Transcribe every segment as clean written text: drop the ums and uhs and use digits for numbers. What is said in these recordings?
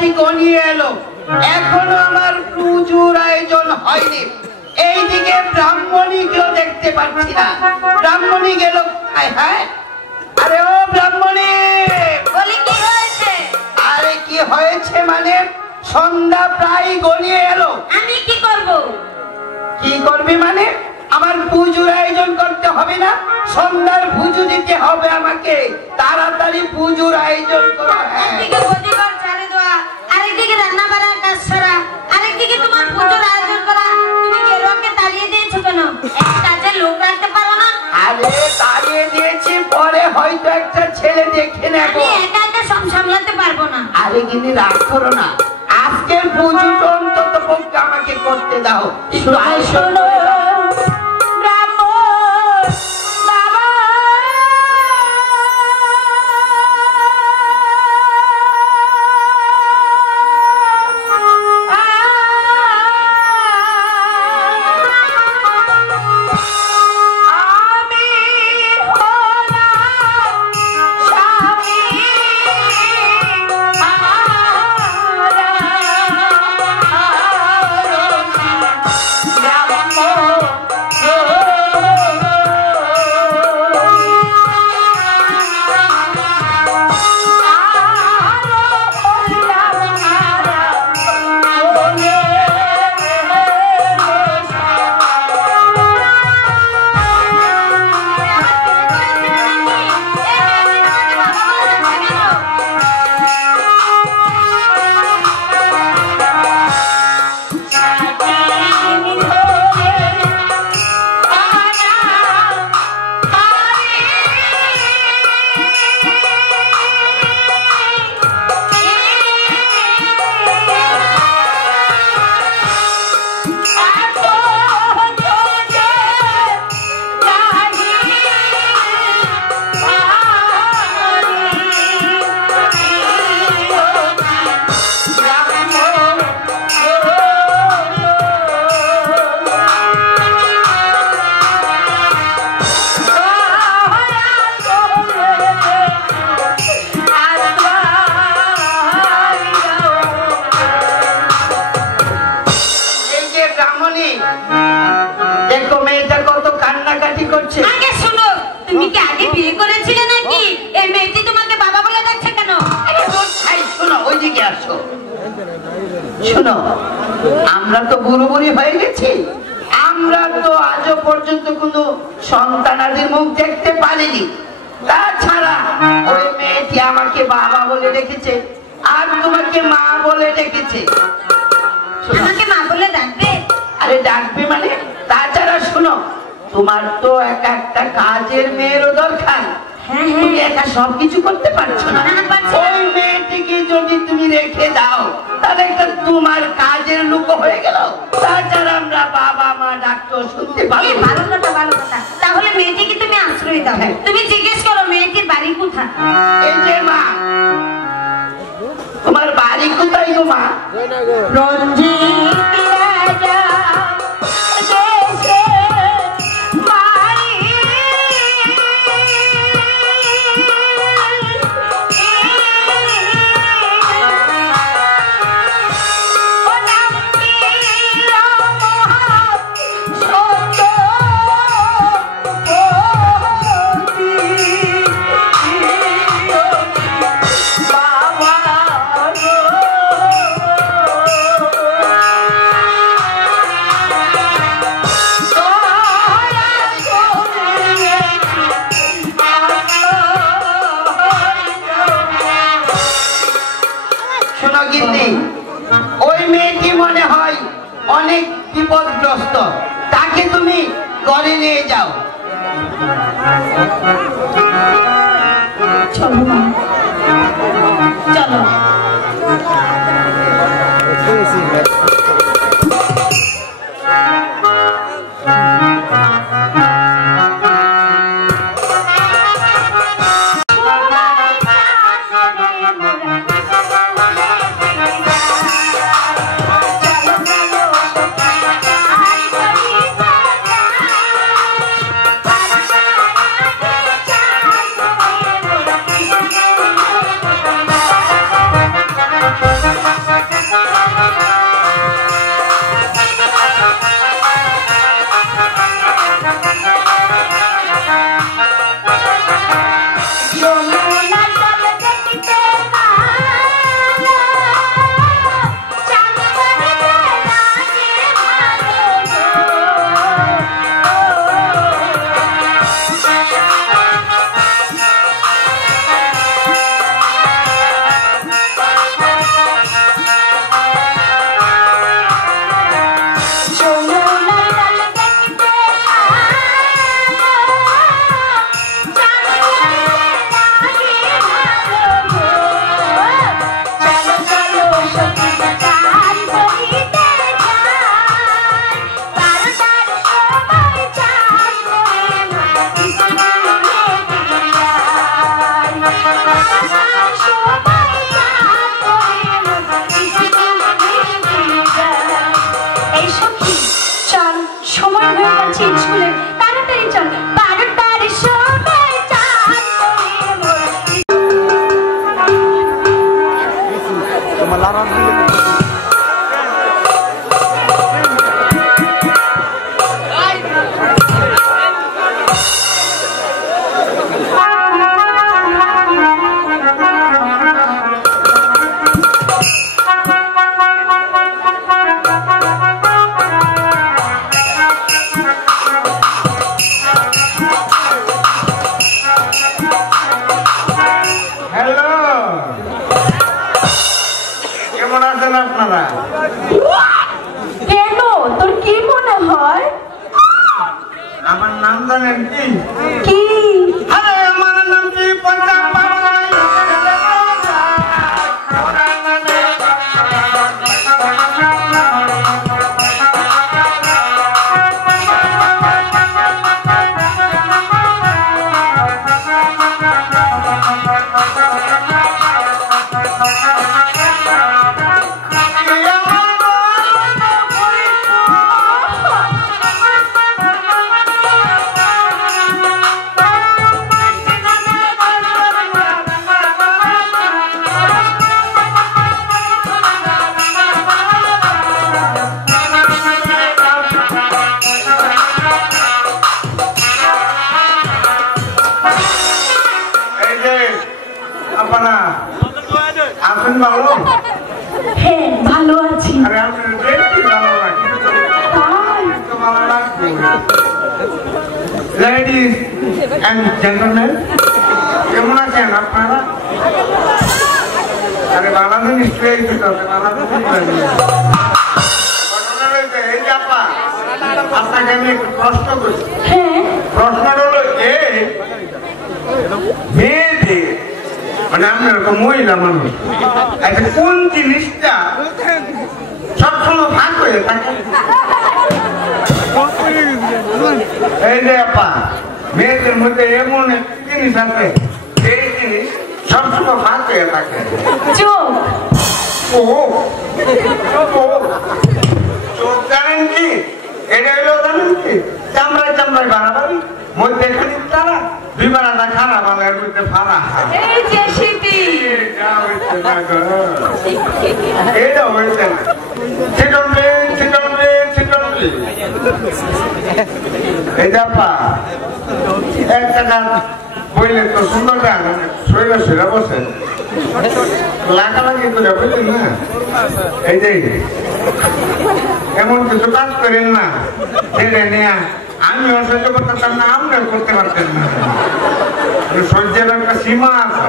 প্রায় গনিয়ে এলো, এখনো আমার পুজোর আয়োজন হয়নি। এইদিকে ব্রাহ্মণীকেও দেখতে পাচ্ছি না। ব্রাহ্মণী গেল। হ্যাঁ, আরে ও ব্রাহ্মণী, বলি কি হয়েছে? আরে কি হয়েছে মানে, সন্ধ্যা প্রায় গনিয়ে এলো। আমি কি করব? কি করবি মানে? আমার পুজোর আয়োজন করতে হবে না? সন্ধ্যার পুজো দিতে হবে আমাকে। তাড়াতাড়ি পুজোর আয়োজন করো। একদিকে বদিবার চালে দেওয়া, আরেকদিকে রান্না বাড়ার কাজ ছাড়া, আরেকদিকে তোমার পুজোর আয়োজন করা। তুমি গেরুয়াকে তাড়িয়ে দিয়েছো কেন? এক কাজে লোক রাখতে পারো না? আরে তাড়িয়ে দিয়েছি, পরে হয়তো একটা ছেলে দেখে নেব। আমি একা একা সব সামলাতে পারবো না। আরে কিন্তু রাগ করো না, আজকের পুজোটা অন্তত পক্ষে আমাকে করতে দাও। একটু আয়োজন করে দাও। দেখো মেয়েটা কত কান্নাকাটি করছে। আগে শোনো, তুমি কি আগে বিয়ে করেছিলে নাকি? এই মেয়েটি তোমাকে বাবা বলে ডাকছে কেন? শোনো, ওইদিকে আসো। শোনো, আমরা তো বুড়ো বুড়ি হয়ে গেছি, আমরা তো আজও পর্যন্ত কোনো সন্তানাদের মুখ দেখতে পারিনি। তাছাড়া ওই মেয়েটি আমাকে বাবা বলে ডেকেছে, আর তোমাকে মা বলে ডেকেছে। আমাকে মা বলে ডাকবে? আরে ডাকবে মানে? তাছাড়া শোনো, তোমার তো একটা কাজের মেয়েরও দরকার। তুমি একা সবকিছু করতে পারছো না। ওই মেয়েটিকে যদি তুমি রেখে দাও, তাহলে একটা তোমার কাজের লোক হয়ে গেল। তাছাড়া আমরা বাবা মা ডাকতেও শুনতে পাবো। ভালো কথা, ভালো কথা। তাহলে মেয়েটিকে তুমি আশ্রয় দাও। তুমি জিজ্ঞেস করো মেয়েটির বাড়ি কোথায়। এই যে মা, তোমার বাড়ি কোথায় গো মা? রঞ্জিত রাজা দেশে মারি ওই মেয়েটি মনে হয় অনেক বিপদগ্রস্ত, তাকে তুমি ঘরে নিয়ে যাও। চলো মা, চলো। Ladies and gentlemen, কেমন আছেন আপনারা? আরে বাংলাদেশ নিশ্চয়ই এই যে আপনাকে আমি একটু প্রশ্ন করছি। প্রশ্নটা হলো এই, মেয়েদের মানে আমি এরকম মহিলা মানুষ, আচ্ছা কোন জিনিসটা সবসময় ভাগ হয়ে থাকে? এই যে আপা, মেয়েদের মধ্যে এমন একটা জিনিস আছে, এই জিনিস সবসময় ভাগ হয়ে থাকে। চোখ। চোখ জানেন কি? এটা হইলো জানেন কি? চামড়ায় চামড়ায় বাড়াবাড়ি, মধ্যে খালি তারা, দুই বারাটা খারাপ আমার এর মধ্যে ফাড়া। এটা হয়েছে না, একটা গান বললেন তো সুন্দর গান, শরীরে সেরা বসে লাগালাগি করে বুঝলেন না? এই যে এমন কিছু কাজ করেন না ছেড়ে নেয়া, আমি অসহ্য করতেন না, আপনিও করতে পারতেন না। সহ্যের একটা সীমা আছে।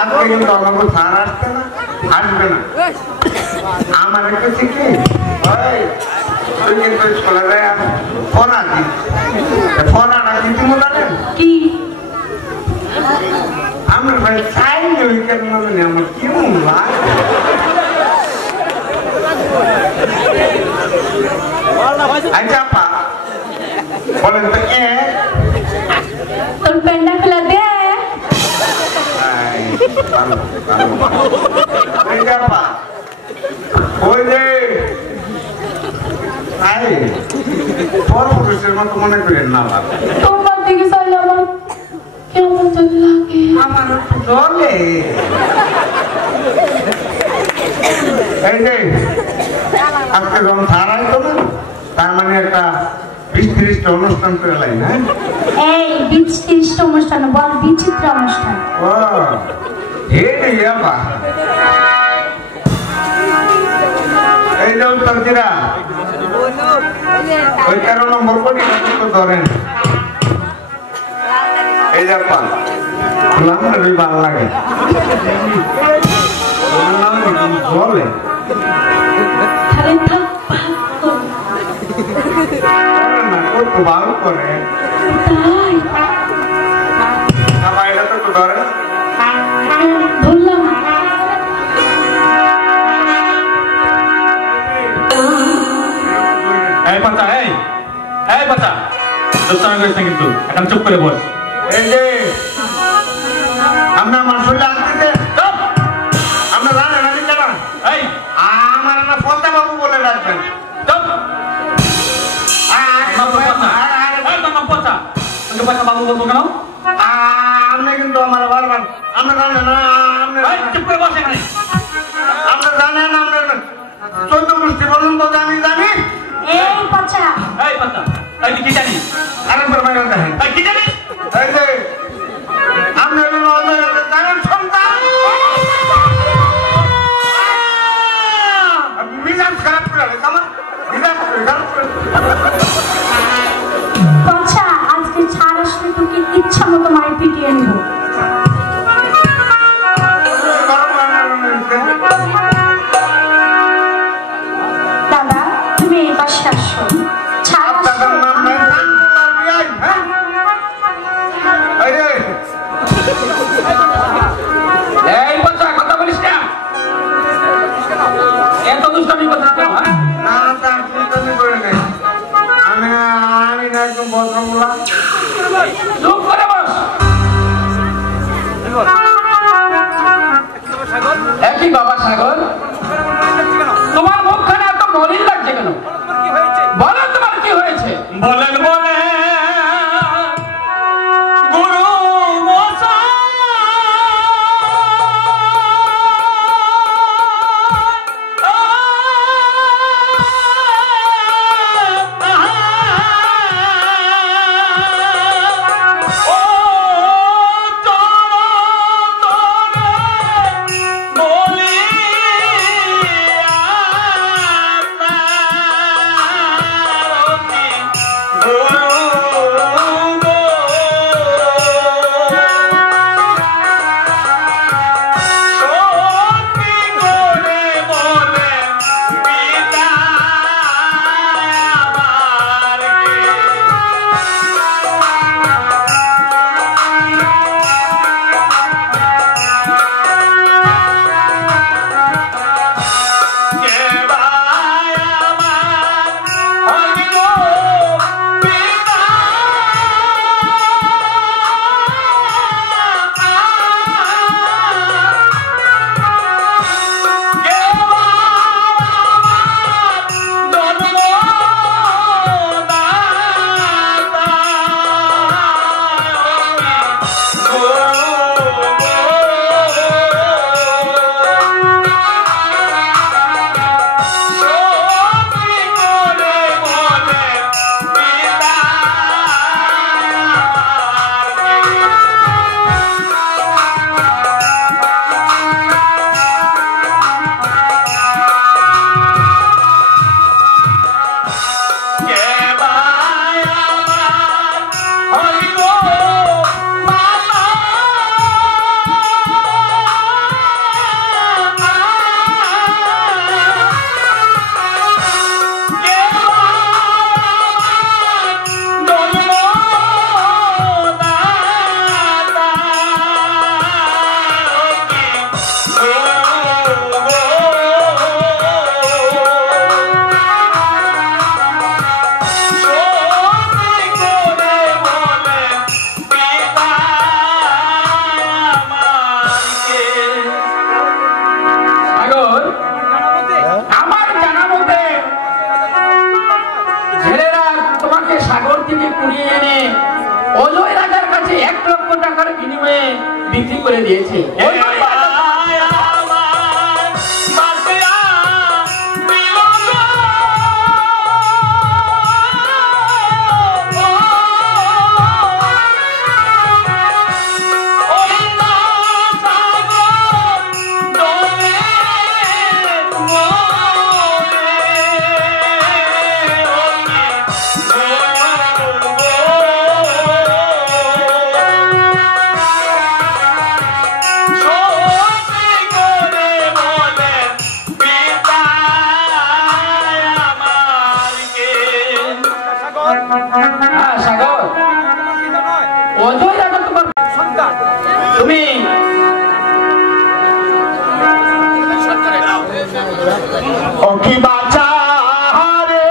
আজকে কিন্তু আমাকে ছাড় আসবে না, আসবে না। আমার একটা শিখে তুই কিন্তু স্কুলে যায় ফোনা দিস, ফোনাটা কিন্তু জানেন কি? আমার ভাই চাই ওই কেন জানি আমার কেমন লাগে। আচ্ছা আপা বলেন তো, তোর প্যান্ডা খোলা দে। ওই যে পরপুরুষের মতো মনে করেন না, তোমার দিকে চাইলে আমার কেমন জানি লাগে। আমার চলে এই যে আজকে রং ছাড়াই তো না, তার মানে একটা 20-30 অনুষ্ঠান করে লাই না? এই 20-30 অনুষ্ঠান বল, বিচিত্র অনুষ্ঠান। ও এই বাবা, এই যে উত্তরজিরা ওই 13 নম্বর কোটি তো ধরেন। এই যে আপা ভালো লাগে বলে কত ভালো করে এটা তো ধরে এই বাচ্চা তোর সঙ্গে করিস না কিন্তু এখন চুপ করে বস। এই যে আপনার মাসুল আসতেছে, আপনার জানেন আমি কেনা এই আমার না পদ্মা বাবু বলে রাখবেন। চুপ। বাবু বলবো কেন? আপনি কিন্তু আমার বারবার আপনি জানেন না, চুপ করে বসে এখানে। আপনি জানেন আপনার 14 গোষ্ঠী পর্যন্ত আমি জানি। এই পচা এই পাতা এই তুই কি জানিস? আরেকবার বাইরে দেখেন। এই কি জানিস? এই যে আপনি জানেন সন্তান মিজাজ খারাপ করে আমার মিজাজ খারাপ করে। পচা আজকে ছাড় আসলে তোকে ইচ্ছা মতো মারি পিটিয়ে নেব। দাদা তুমি এই পাশে আসো, ছাড় আসো। এই বাচ্চা কথা বলিস না, এত দুষ্টামি করছিস কেন? আমি একদম ভদ্রমূলা। চুপ করে বস। একই বাবা সাগর, তোমার মুখখানে এত মলিন লাগছে কেন? বলো তোমার কি হয়েছে? বলেন বলে গুরু বিক্রি করে দিয়েছে। তুমি কি বাঁচা রে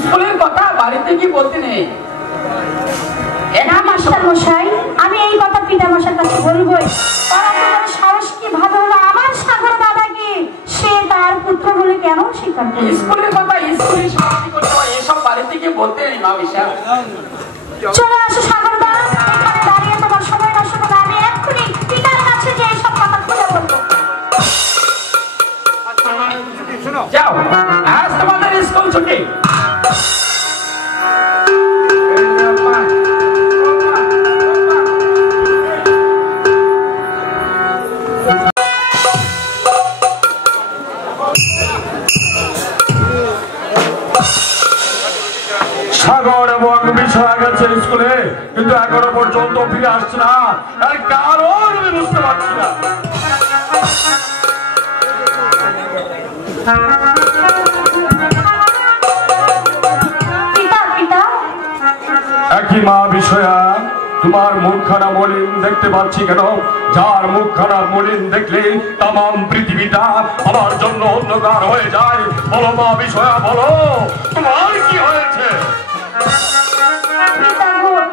স্কুলের কথা বাড়িতে কি বলতে নেই। না মাস্টার মশাই, আমি এই কথা পিতা মশাইর কাছে বলবোই। সাহস কি ভাবে হলো আমার সাগর দাদাকে সে তার পুত্র বলে কেন স্বীকার করে? স্কুলের কথা স্কুলে শাস্তি করতে হয়, এসব বাড়িতে কি বলতে নেই মা বিশা। চলে আসো সাগর দাদা, এখানে দাঁড়িয়ে তোমার সময় নষ্ট করে আমি এক্ষুনি পিতার কাছে যে সব কথা খুলে বলবো। যাও, আজ তোমাদের স্কুল ছুটি। সাগর এবং বিষয় গেছে স্কুলে, কিন্তু এখনো পর্যন্ত ফিরে আসছে না। আর কারণ আমি বুঝতে পারছি না। একই মা বিষয়া, তোমার মুখখানা মলিন দেখতে পাচ্ছি কেন? যার মুখখানা মলিন দেখলে তামাম পৃথিবীটা আমার জন্য অন্ধকার হয়ে যায়। বলো মা বিষয়া, বলো তোমার কি হয়েছে?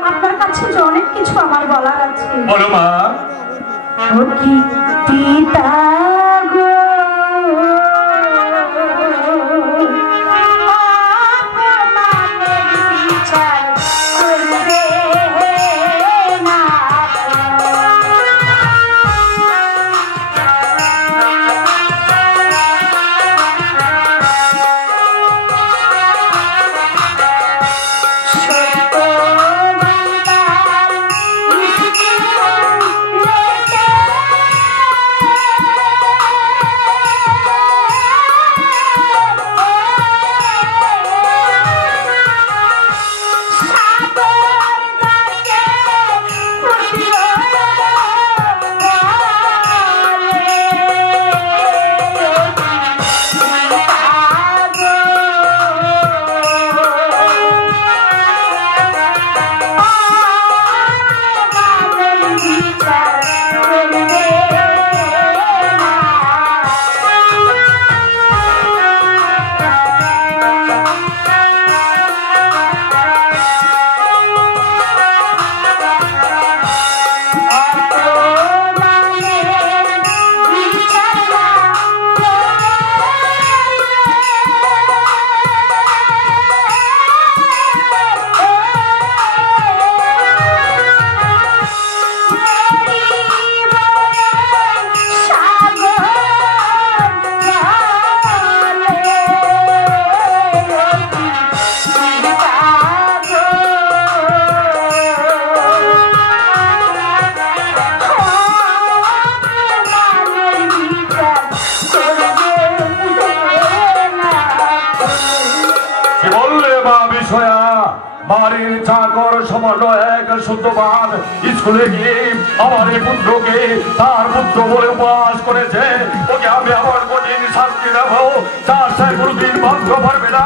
আপনার কাছে যে অনেক কিছু আমার বলার আছে। বলো মা। পিতা গো, বাড়ির চাকর সমন্বয় এক শুদ্ধবাদ স্কুলে গিয়ে আমার এই পুত্রকে তার পুত্র বলে উপহাস করেছে। ওকে আমি আমার কঠিন শাস্তি দেব, তার সে কোনদিন বন্ধ পারবে না।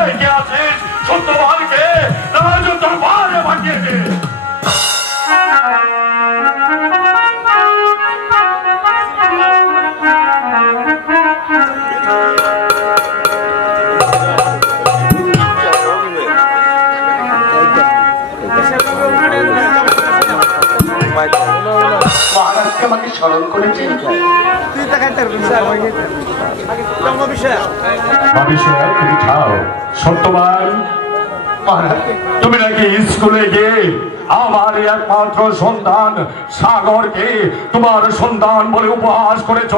এই কে আছিস শুদ্ধবাদকে তোর বারে ভাগিয়েছে। মহারাজকে আমাকে স্মরণ করেছেন। তুমি খাও সত্যবান। তুমি নাকি স্কুলে গিয়ে আমার একমাত্র সন্তান সাগরকে তোমার সন্তান বলে উপহাস করেছ।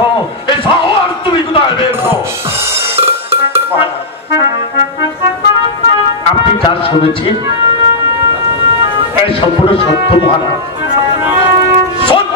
এই সাহস তুমি কোথায় পেয়েছ? আপনি যা শুনেছেন এই সম্পূর্ণ সত্য মহারাজ। সো